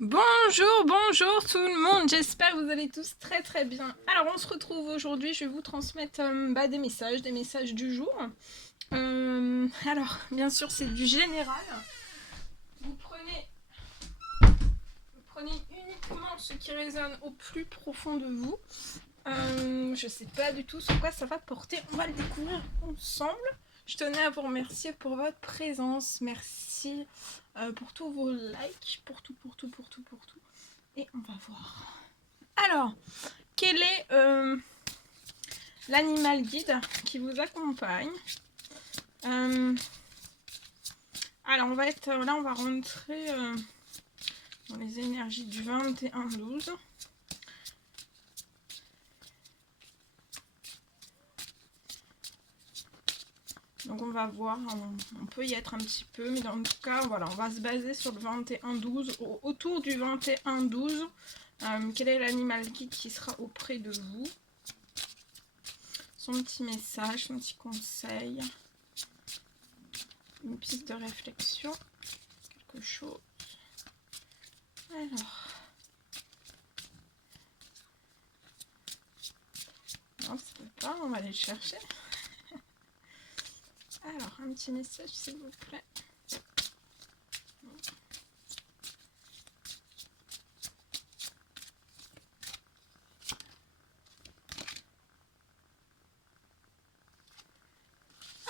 Bonjour, bonjour tout le monde, j'espère que vous allez tous très très bien. Alors on se retrouve aujourd'hui, je vais vous transmettre des messages du jour. Alors bien sûr c'est du général, vous prenez uniquement ce qui résonne au plus profond de vous. Je sais pas du tout sur quoi ça va porter, on va le découvrir ensemble. Je tenais à vous remercier pour votre présence, merci pour tous vos likes, pour tout. Et on va voir. Alors, quel est l'animal guide qui vous accompagne? Alors, on va rentrer dans les énergies du 21-12. Donc on va voir, on peut y être un petit peu, mais dans tout cas, voilà, on va se baser sur le 21-12, autour du 21-12. Quel est l'animal guide qui sera auprès de vous? Son petit message, son petit conseil, une piste de réflexion, quelque chose. Alors, non, ça peut pas, on va aller le chercher. Alors, un petit message, s'il vous plaît.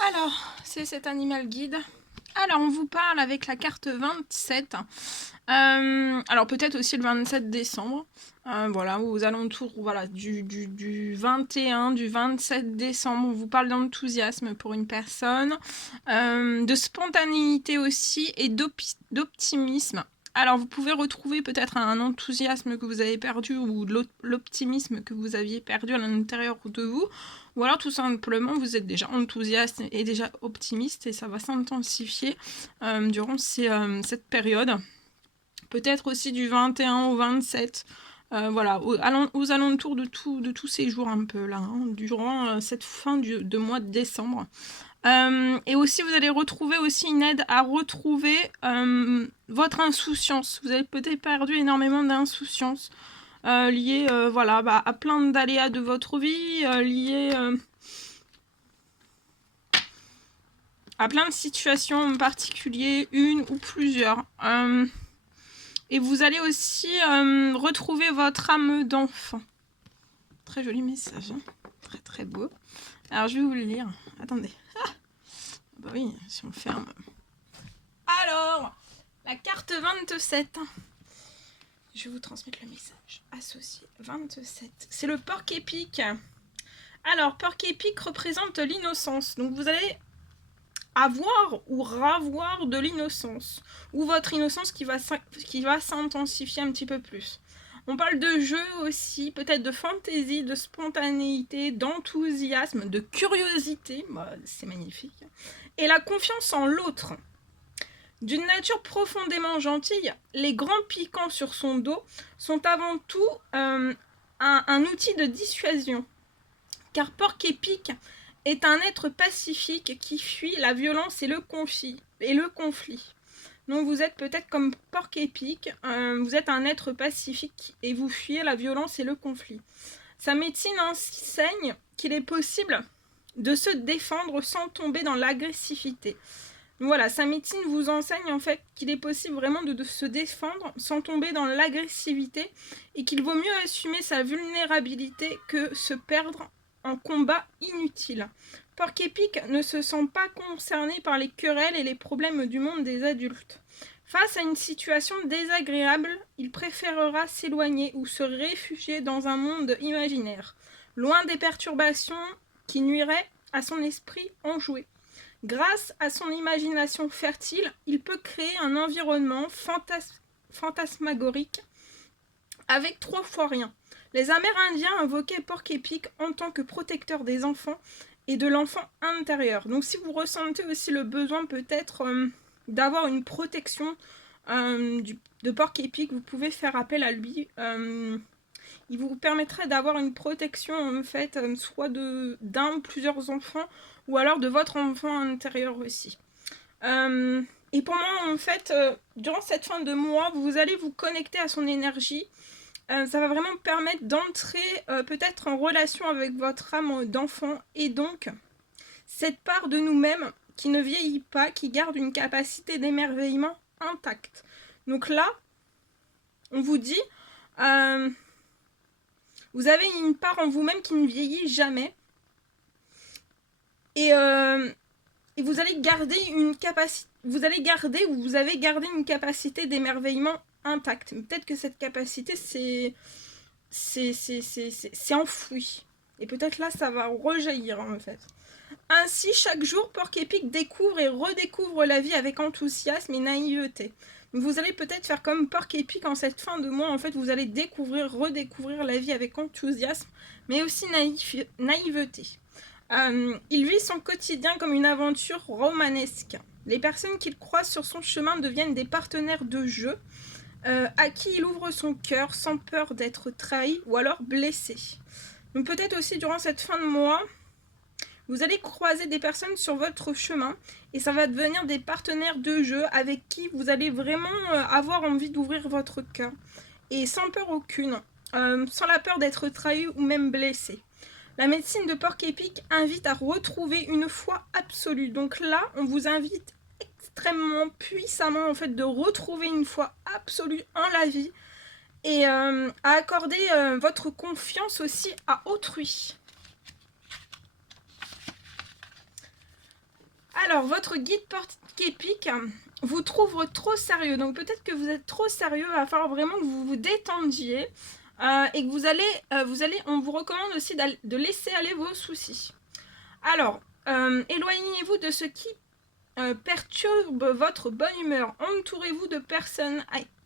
Alors, c'est cet animal guide. Alors, on vous parle avec la carte 27. Alors, peut-être aussi le 27 décembre. Voilà, aux alentours voilà, du 21, du 27 décembre. On vous parle d'enthousiasme pour une personne, de spontanéité aussi et d'optimisme. Alors, vous pouvez retrouver peut-être un enthousiasme que vous avez perdu ou de l'optimisme que vous aviez perdu à l'intérieur de vous. Ou alors, tout simplement, vous êtes déjà enthousiaste et déjà optimiste et ça va s'intensifier durant cette période. Peut-être aussi du 21 au 27. Voilà, aux alentours de tous ces jours un peu là, hein, durant cette fin de mois de décembre. Et aussi, vous allez retrouver aussi une aide à retrouver votre insouciance. Vous avez peut-être perdu énormément d'insouciance liée voilà, à plein d'aléas de votre vie, liée à plein de situations en particulier, une ou plusieurs. Et vous allez aussi retrouver votre âme d'enfant. Très joli message, hein, très très beau. Alors je vais vous le lire. Attendez. Ah bah oui, si on ferme. Alors, la carte 27. Je vais vous transmettre le message. Associé 27. C'est le porc épique. Alors, porc épique représente l'innocence. Donc vous allez avoir ou ravoir de l'innocence. Ou votre innocence qui va s'intensifier un petit peu plus. On parle de jeu aussi, peut-être de fantaisie, de spontanéité, d'enthousiasme, de curiosité. Bah, c'est magnifique. Et la confiance en l'autre. D'une nature profondément gentille, les grands piquants sur son dos sont avant tout un outil de dissuasion. Car porc épique est un être pacifique qui fuit la violence et le conflit. Donc vous êtes peut-être comme porc épique, vous êtes un être pacifique et vous fuyez la violence et le conflit. Sa médecine enseigne qu'il est possible de se défendre sans tomber dans l'agressivité. Voilà, sa médecine vous enseigne en fait qu'il est possible vraiment de se défendre sans tomber dans l'agressivité et qu'il vaut mieux assumer sa vulnérabilité que se perdre en combat inutile. Porc épique ne se sent pas concerné par les querelles et les problèmes du monde des adultes. Face à une situation désagréable, il préférera s'éloigner ou se réfugier dans un monde imaginaire, loin des perturbations qui nuiraient à son esprit enjoué. Grâce à son imagination fertile, il peut créer un environnement fantasmagorique avec 3 fois rien. Les Amérindiens invoquaient porc épique en tant que protecteur des enfants et de l'enfant intérieur. Donc si vous ressentez aussi le besoin peut-être d'avoir une protection de porc épique, vous pouvez faire appel à lui. Il vous permettrait d'avoir une protection en fait, soit d'un ou plusieurs enfants, ou alors de votre enfant intérieur aussi. Et pour moi, en fait, durant cette fin de mois, vous allez vous connecter à son énergie. Ça va vraiment permettre d'entrer peut-être en relation avec votre âme d'enfant. Et donc, cette part de nous-mêmes qui ne vieillit pas, qui garde une capacité d'émerveillement intacte. Donc là, on vous dit, vous avez une part en vous-même qui ne vieillit jamais. Et vous allez garder une capacité, vous avez gardé une capacité d'émerveillement intacte. Peut-être que cette capacité, c'est enfoui. Et peut-être là, ça va rejaillir en fait. Ainsi, chaque jour, Porc Épic découvre et redécouvre la vie avec enthousiasme et naïveté. Donc vous allez peut-être faire comme Porc Épic en cette fin de mois. En fait, vous allez découvrir, redécouvrir la vie avec enthousiasme, mais aussi naïveté. Il vit son quotidien comme une aventure romanesque. Les personnes qu'il croise sur son chemin deviennent des partenaires de jeu, à qui il ouvre son cœur sans peur d'être trahi ou alors blessé. Donc peut-être aussi durant cette fin de mois, vous allez croiser des personnes sur votre chemin et ça va devenir des partenaires de jeu avec qui vous allez vraiment avoir envie d'ouvrir votre cœur. Et sans peur aucune, sans la peur d'être trahi ou même blessé. La médecine de Porc Épic invite à retrouver une foi absolue. Donc là, on vous invite extrêmement puissamment en fait de retrouver une foi absolue en la vie et à accorder votre confiance aussi à autrui. Alors, votre guide Porc Épic vous trouve trop sérieux. Donc peut-être que vous êtes trop sérieux, il va falloir vraiment que vous vous détendiez. Et que vous allez, on vous recommande aussi de laisser aller vos soucis. Alors, éloignez-vous de ce qui perturbe votre bonne humeur. Entourez-vous de personnes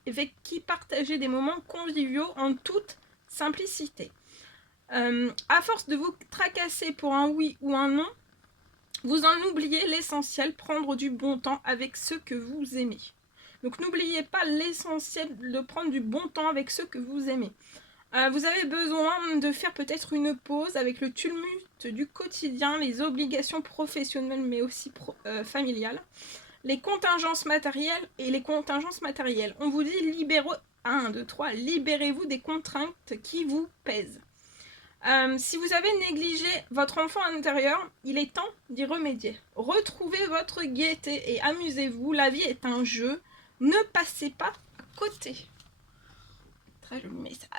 avec qui partager des moments conviviaux en toute simplicité. À force de vous tracasser pour un oui ou un non, vous en oubliez l'essentiel, prendre du bon temps avec ceux que vous aimez. Donc n'oubliez pas l'essentiel de prendre du bon temps avec ceux que vous aimez. Vous avez besoin de faire peut-être une pause avec le tumulte du quotidien, les obligations professionnelles mais aussi familiales, les contingences matérielles et les contingences matérielles. On vous dit libérez-vous des contraintes qui vous pèsent. Si vous avez négligé votre enfant intérieur, il est temps d'y remédier. Retrouvez votre gaieté et amusez-vous. La vie est un jeu. Ne passez pas à côté. Très joli message.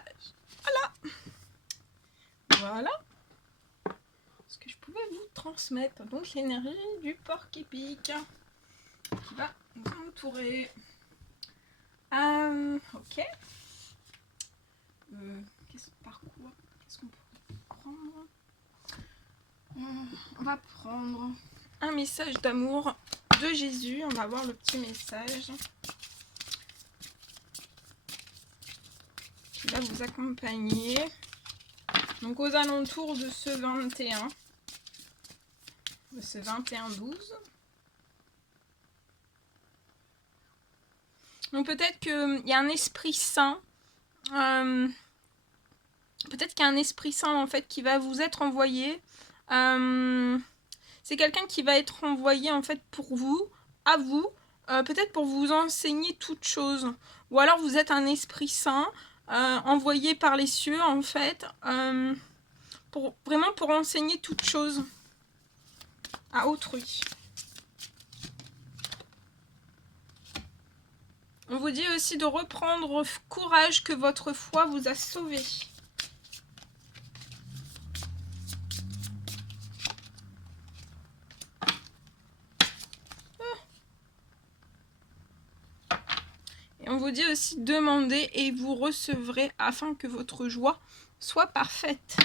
Voilà ce que je pouvais vous transmettre. Donc l'énergie du Porc Épic qui va nous entourer. Ok. Par quoi? Qu'est-ce qu'on peut prendre? On va prendre un message d'amour de Jésus. On va voir le petit message qui va vous accompagner. Donc aux alentours de ce 21, de ce 21-12. Donc peut-être qu'il y a un esprit saint. Peut-être qu'il y a un esprit saint en fait qui va vous être envoyé. C'est quelqu'un qui va être envoyé en fait pour vous, à vous, peut-être pour vous enseigner toute chose. Ou alors vous êtes un esprit saint envoyé par les cieux en fait, vraiment pour enseigner toute chose à autrui. On vous dit aussi de reprendre courage que votre foi vous a sauvé. Et on vous dit aussi demandez et vous recevrez afin que votre joie soit parfaite.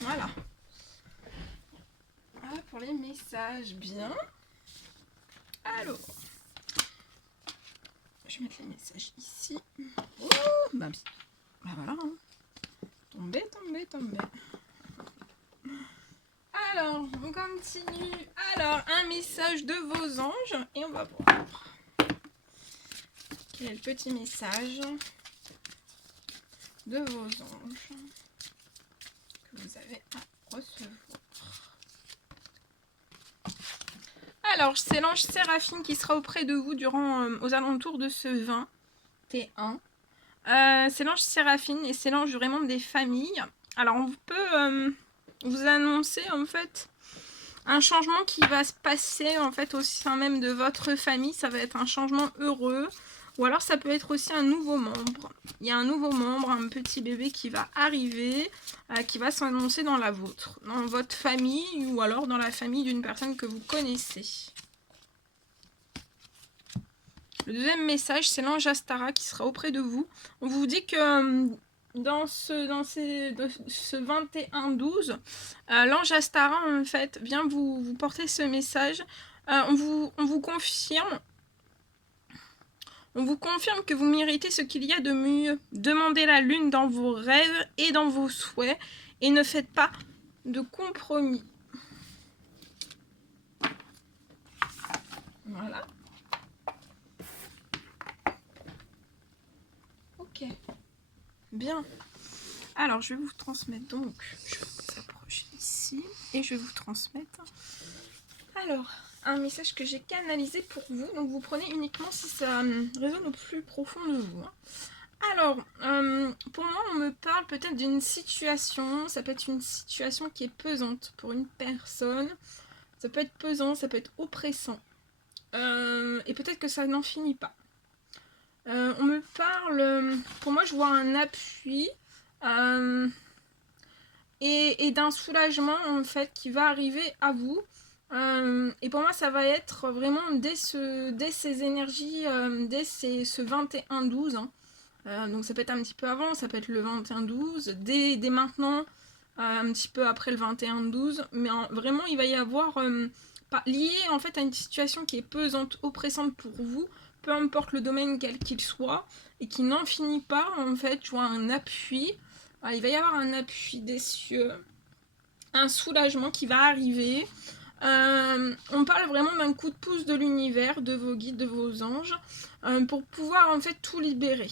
Voilà. Voilà pour les messages. Bien. Alors. Je vais mettre les messages ici. Oh, bah voilà. Hein. Tombez. Alors, on continue. Alors, un message de vos anges. Et on va voir. Quel est le petit message de vos anges que vous avez à recevoir. Alors, c'est l'ange Séraphine qui sera auprès de vous durant aux alentours de ce 21. C'est l'ange Séraphine et c'est l'ange vraiment des familles. Alors, on peut vous annoncer en fait un changement qui va se passer en fait au sein même de votre famille. Ça va être un changement heureux. Ou alors ça peut être aussi un nouveau membre. Il y a un nouveau membre, un petit bébé qui va arriver, qui va s'annoncer dans la vôtre, dans votre famille ou alors dans la famille d'une personne que vous connaissez. Le deuxième message, c'est l'ange Astara qui sera auprès de vous. On vous dit que dans ce 21-12, l'ange Astara en fait vient vous porter ce message. On vous confirme. On vous confirme que vous méritez ce qu'il y a de mieux. Demandez la lune dans vos rêves et dans vos souhaits et ne faites pas de compromis. Voilà. Ok. Bien. Alors, je vais vous transmettre donc. Je vais vous approcher ici et je vais vous transmettre. Alors, un message que j'ai canalisé pour vous. Donc, vous prenez uniquement si ça résonne au plus profond de vous. Alors, pour moi, on me parle peut-être d'une situation. Ça peut être une situation qui est pesante pour une personne. Ça peut être pesant, ça peut être oppressant. Et peut-être que ça n'en finit pas. On me parle... pour moi, je vois un appui et d'un soulagement, en fait, qui va arriver à vous. Et pour moi, ça va être vraiment dès ces énergies, dès ce 21-12. Donc ça peut être un petit peu avant, ça peut être le 21-12, dès maintenant, un petit peu après le 21-12. Mais vraiment, il va y avoir, lié en fait à une situation qui est pesante, oppressante pour vous, peu importe le domaine quel qu'il soit, et qui n'en finit pas, en fait, je vois un appui. Il va y avoir un appui des cieux, un soulagement qui va arriver. On parle vraiment d'un coup de pouce de l'univers, de vos guides, de vos anges, pour pouvoir en fait tout libérer.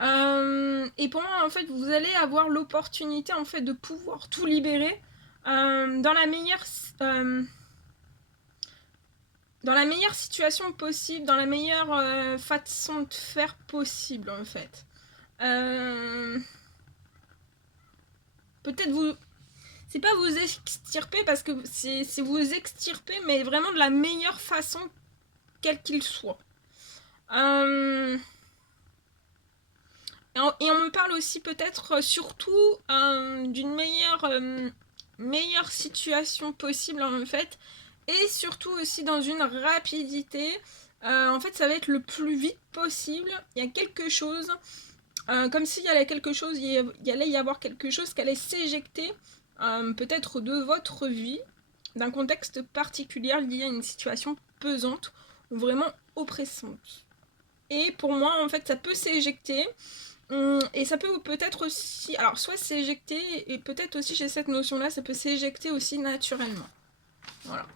Et pour moi, en fait, vous allez avoir l'opportunité en fait de pouvoir tout libérer dans la meilleure situation possible, dans la meilleure façon de faire possible, en fait. Peut-être vous... C'est pas vous extirper parce que c'est vous extirper, mais vraiment de la meilleure façon, quel qu'il soit. Et on me parle aussi peut-être surtout d'une meilleure situation possible en fait, et surtout aussi dans une rapidité. En fait, ça va être le plus vite possible. Il y a quelque chose, comme s'il y allait quelque chose, il allait y avoir quelque chose qui allait s'éjecter, peut-être de votre vie, d'un contexte particulier lié à une situation pesante ou vraiment oppressante. Et pour moi, en fait, ça peut s'éjecter. Et ça peut peut-être aussi, alors soit s'éjecter, et peut-être aussi j'ai cette notion-là, ça peut s'éjecter aussi naturellement. Voilà.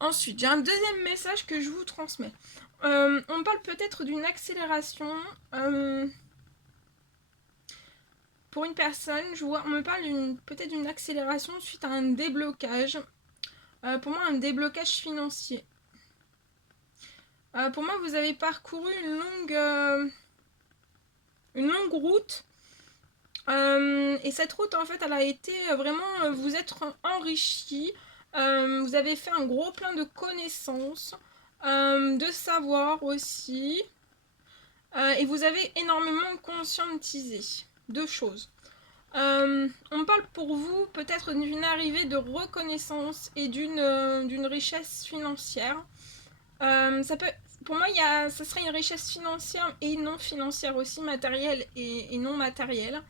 Ensuite, j'ai un deuxième message que je vous transmets. On parle peut-être d'une accélération. Pour une personne, on me parle peut-être d'une accélération suite à un déblocage. Pour moi, un déblocage financier. Pour moi, vous avez parcouru une longue route. Et cette route, en fait, elle a été vraiment... vous êtes enrichi. Vous avez fait un gros plein de connaissances, de savoir aussi. Et vous avez énormément conscientisé. Deux choses. On parle pour vous peut-être d'une arrivée de reconnaissance et d'une richesse financière. Ça peut... Pour moi, ça serait une richesse financière et non financière aussi, matérielle et non matérielle.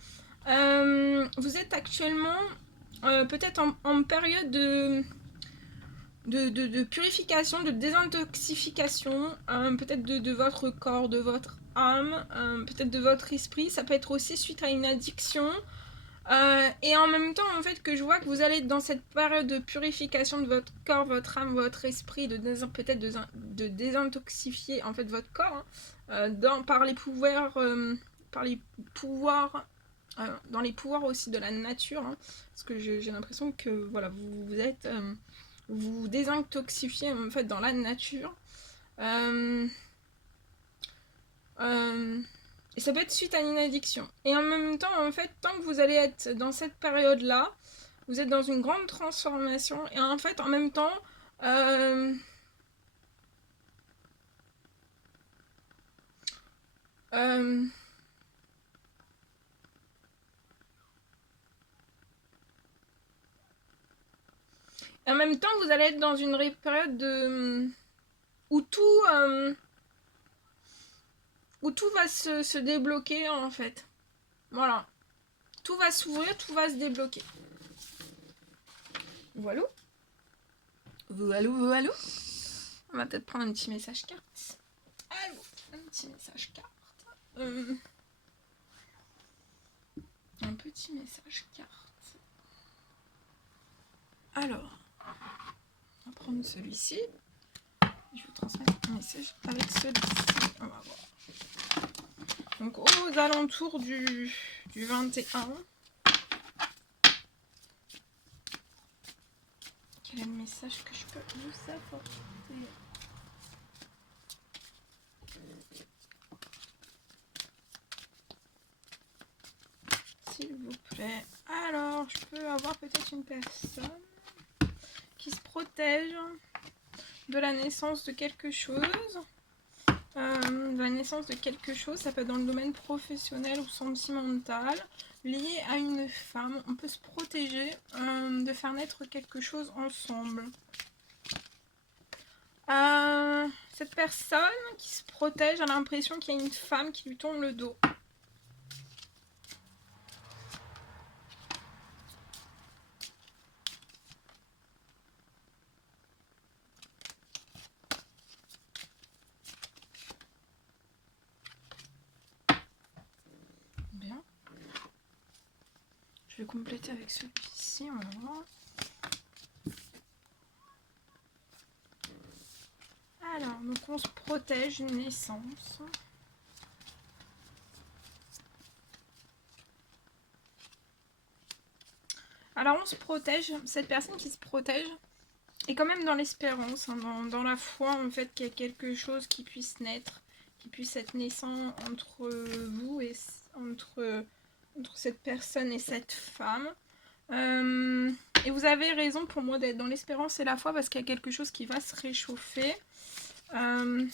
Vous êtes actuellement peut-être en période de purification, de désintoxification, peut-être de votre corps, de votre âme, peut-être de votre esprit. Ça peut être aussi suite à une addiction. Et en même temps, en fait, que je vois que vous allez être dans cette période de purification de votre corps, votre âme, votre esprit, peut-être de désintoxifier en fait votre corps, par les pouvoirs dans les pouvoirs aussi de la nature, hein, parce que j'ai l'impression que voilà, vous êtes vous désintoxifiez en fait dans la nature. Et ça peut être suite à une addiction. Et en même temps, en fait, tant que vous allez être dans cette période-là, vous êtes dans une grande transformation. Et en fait, en même temps, et en même temps, vous allez être dans une période de où tout va se débloquer en fait. Voilà. Tout va s'ouvrir, tout va se débloquer. Voilà. Voilà. On va peut-être prendre un petit message carte. Allô, un petit message carte. Un petit message carte. Alors, on va prendre celui-ci. Je vous transmets un message avec celui-ci. On va voir. Donc, aux alentours du 21. Quel est le message que je peux vous apporter ? S'il vous plaît. Alors, je peux avoir peut-être une personne qui se protège de la naissance de quelque chose. De la naissance de quelque chose, ça peut être dans le domaine professionnel ou sentimental, lié à une femme. On peut se protéger de faire naître quelque chose ensemble. Cette personne qui se protège a l'impression qu'il y a une femme qui lui tourne le dos. Bien. Je vais compléter avec celui-ci, on va voir. Alors, donc on se protège une naissance. Alors on se protège, cette personne qui se protège est quand même dans l'espérance, hein, dans la foi en fait qu'il y a quelque chose qui puisse naître, qui puisse être naissant entre vous et entre cette personne et cette femme. Et vous avez raison pour moi d'être dans l'espérance et la foi parce qu'il y a quelque chose qui va se réchauffer. Il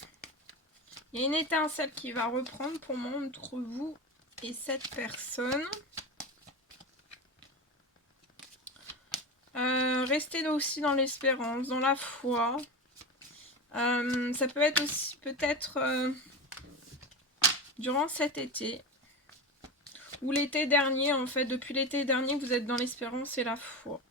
y a une étincelle qui va reprendre pour moi entre vous et cette personne. Restez aussi dans l'espérance, dans la foi. Ça peut être aussi peut-être durant cet été. Ou l'été dernier, en fait. Depuis l'été dernier, vous êtes dans l'espérance et la foi.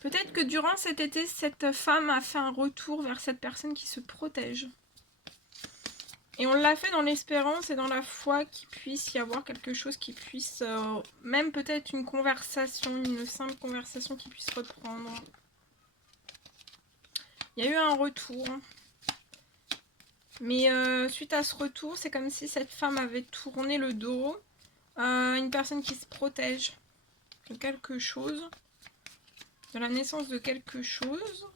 Peut-être que durant cet été, cette femme a fait un retour vers cette personne qui se protège. Et on l'a fait dans l'espérance et dans la foi qu'il puisse y avoir quelque chose qui puisse... même peut-être une conversation, une simple conversation qui puisse reprendre. Il y a eu un retour. Mais suite à ce retour, c'est comme si cette femme avait tourné le dos. Une personne qui se protège de quelque chose. De la naissance de quelque chose.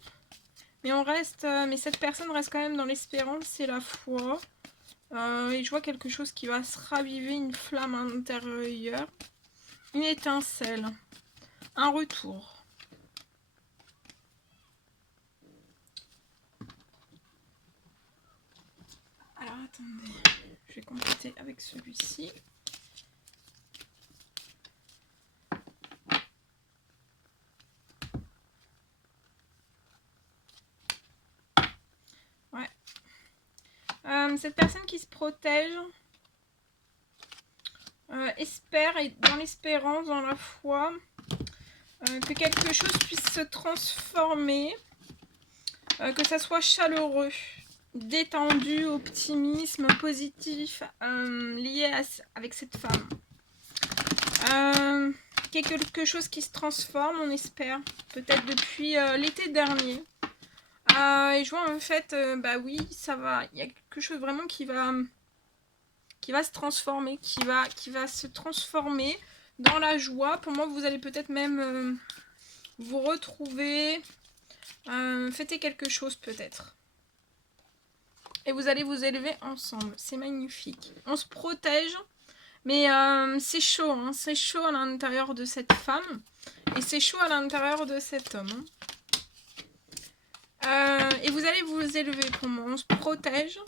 Mais on reste, mais cette personne reste quand même dans l'espérance et la foi. Et je vois quelque chose qui va se raviver, une flamme à l'intérieur. Une étincelle. Un retour. Alors attendez, je vais compléter avec celui-ci. Cette personne qui se protège espère, et dans l'espérance, dans la foi, que quelque chose puisse se transformer, que ça soit chaleureux, détendu, optimisme, positif, lié avec cette femme. quelque chose qui se transforme, on espère. Peut-être depuis l'été dernier. Et je vois en fait, bah oui, ça va. Il y a quelque chose vraiment qui va se transformer, qui va se transformer dans la joie. Pour moi, vous allez peut-être même vous retrouver, fêter quelque chose peut-être. Et vous allez vous élever ensemble. C'est magnifique. On se protège. Mais c'est chaud. Hein. C'est chaud à l'intérieur de cette femme. Et c'est chaud à l'intérieur de cet homme. Et vous allez vous élever pour moi. On se protège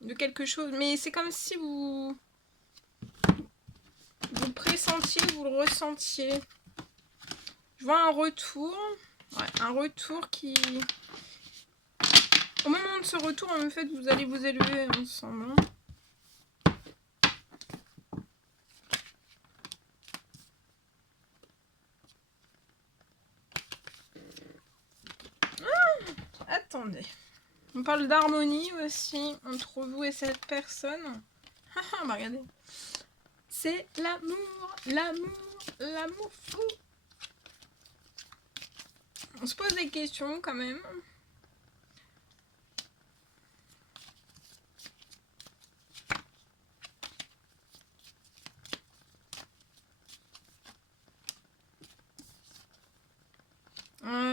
de quelque chose. Mais c'est comme si vous le pressentiez, vous le ressentiez. Je vois un retour. Ouais, un retour qui... Au moment de ce retour, en fait, vous allez vous élever ensemble. Hein. Attendez. On parle d'harmonie aussi entre vous et cette personne. Ah bah regardez. C'est l'amour, l'amour, l'amour fou. On se pose des questions quand même.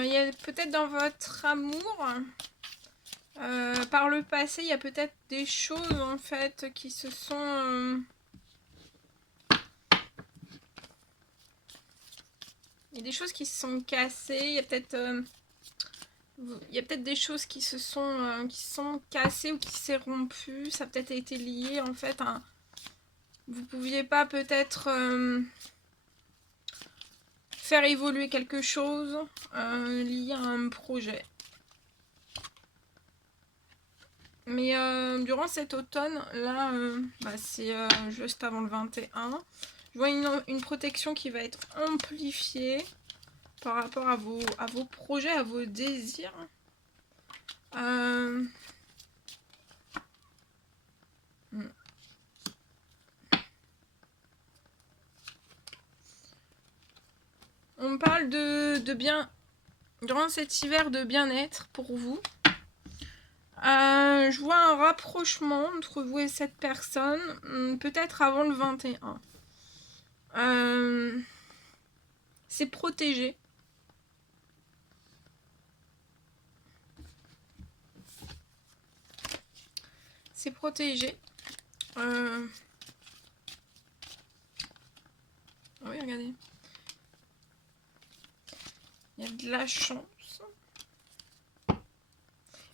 Il y a peut-être dans votre amour, par le passé, il y a peut-être des choses en fait qui se sont... il y a des choses qui se sont cassées, il y a peut-être des choses qui se sont cassées ou qui s'est rompues. Ça a peut-être été lié en fait à... Vous pouviez pas peut-être faire évoluer quelque chose lié à un projet. Mais durant cet automne, là, c'est juste avant le 21, je vois une protection qui va être amplifiée par rapport à vos projets, à vos désirs. On parle de bien, durant cet hiver, de bien-être pour vous. Je vois un rapprochement entre vous et cette personne, peut-être avant le 21. C'est protégé. C'est protégé. Oui, regardez. Il y a de la chance.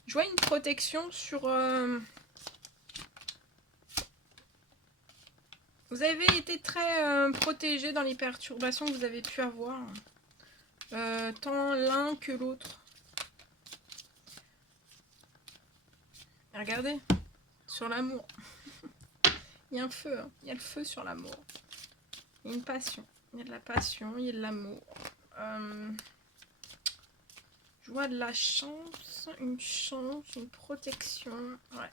Je vois une protection sur... Vous avez été très protégé dans les perturbations que vous avez pu avoir. Tant l'un que l'autre. Regardez. Sur l'amour. Il y a un feu. Hein. Il y a le feu sur l'amour. Il y a une passion. Il y a de la passion. Il y a de l'amour. Je vois de la chance. Une protection. Ouais.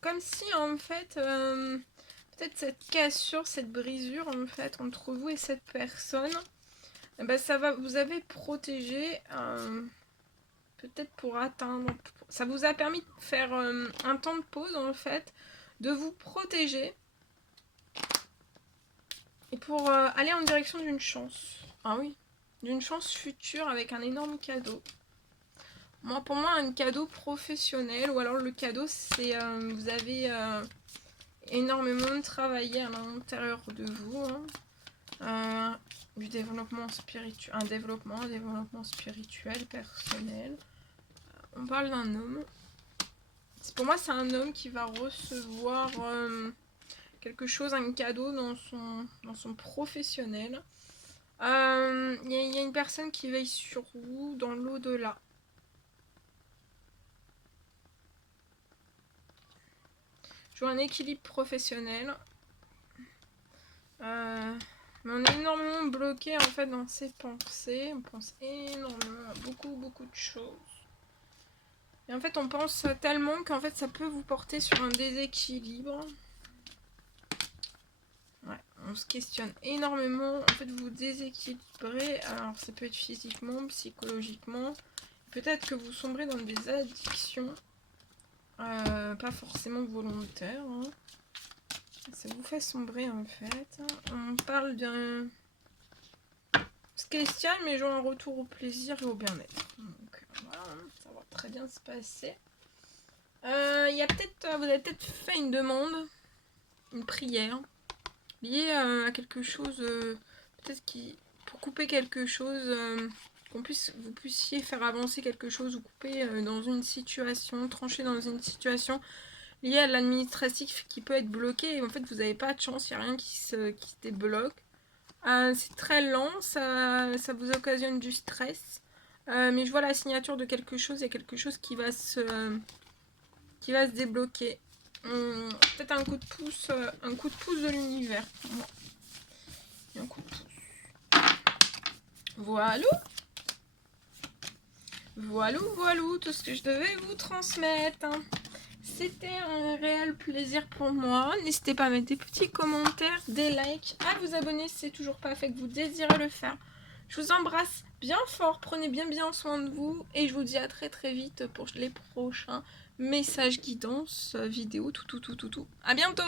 Comme si en fait... peut-être cette cassure, cette brisure en fait entre vous et cette personne, ça va, vous avez protégé peut-être pour atteindre, ça vous a permis de faire un temps de pause en fait, de vous protéger et pour aller en direction d'une chance. Ah oui, d'une chance future avec un énorme cadeau. Moi, pour moi, un cadeau professionnel ou alors le cadeau c'est vous avez énormément travaillé à l'intérieur de vous. Hein. Du développement spirituel, un développement spirituel, personnel. On parle d'un homme. Pour moi, c'est un homme qui va recevoir quelque chose, un cadeau dans son professionnel. Il y a une personne qui veille sur vous dans l'au-delà. Je vois un équilibre professionnel. Mais on est énormément bloqué en fait dans ses pensées. On pense énormément à beaucoup de choses. Et en fait on pense tellement qu'en fait ça peut vous porter sur un déséquilibre. Ouais, on se questionne énormément. En fait, vous vous déséquilibrez. Alors, ça peut être physiquement, psychologiquement. Peut-être que vous sombrez dans des addictions. Pas forcément volontaires. Hein. Ça vous fait sombrer, en fait. On parle d'un... On se questionne, mais genre un retour au plaisir et au bien-être. Donc, voilà, ça va très bien se passer. Y a peut-être... vous avez peut-être fait une demande, une prière, liée à quelque chose... peut-être qui... Pour couper quelque chose... vous puissiez faire avancer quelque chose ou couper dans une situation, trancher dans une situation liée à l'administratif qui peut être bloqué. Et en fait, vous n'avez pas de chance, il n'y a rien qui se débloque. C'est très lent, ça vous occasionne du stress. Mais je vois la signature de quelque chose, il y a quelque chose qui va se débloquer. Peut-être un coup de pouce de l'univers. Un coup de pouce. Voilà. Voilà, tout ce que je devais vous transmettre. Hein. C'était un réel plaisir pour moi. N'hésitez pas à mettre des petits commentaires, des likes, à vous abonner si c'est toujours pas fait que vous désirez le faire. Je vous embrasse bien fort, prenez bien soin de vous et je vous dis à très vite pour les prochains messages guidance, vidéos, tout. À bientôt!